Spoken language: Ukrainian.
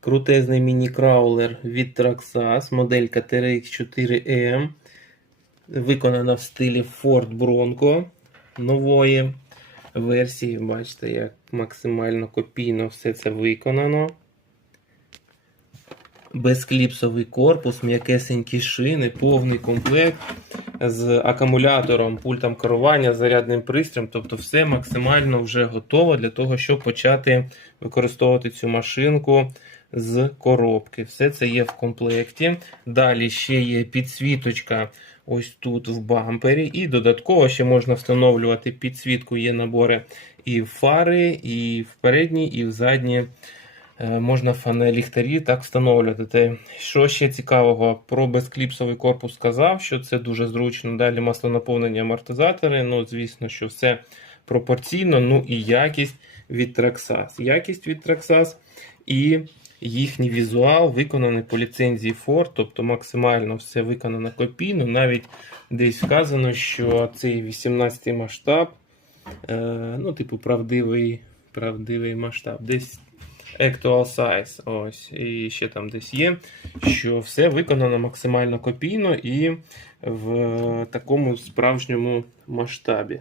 Крутезний міні-краулер від Traxxas, моделька TRX4M. Виконана в стилі Ford Bronco нової версії. Бачите, як максимально копійно все це виконано. Безкліпсовий корпус, м'якесенькі шини, повний комплект з акумулятором, пультом керування, зарядним пристроєм. Тобто все максимально вже готово для того, щоб почати використовувати цю машинку з коробки. Все це є в комплекті. Далі ще є підсвіточка ось тут в бампері. І додатково ще можна встановлювати підсвітку. Є набори і фари, і в передній, і в задні. Е, Можна фане ліхтарі так встановлювати. Що ще цікавого про безкліпсовий корпус сказав, що це дуже зручно. Далі маслонаповнені амортизатори. Ну, звісно, що все пропорційно. Ну і якість від Traxxas. Якість від Traxxas і їхній візуал виконаний по ліцензії Ford, тобто максимально все виконано копійно. Навіть десь вказано, що цей 18 масштаб, е, ну, типу, правдивий, правдивий масштаб. Десь Actual Size. Ось, і ще там десь є, що все виконано максимально копійно і в такому справжньому масштабі.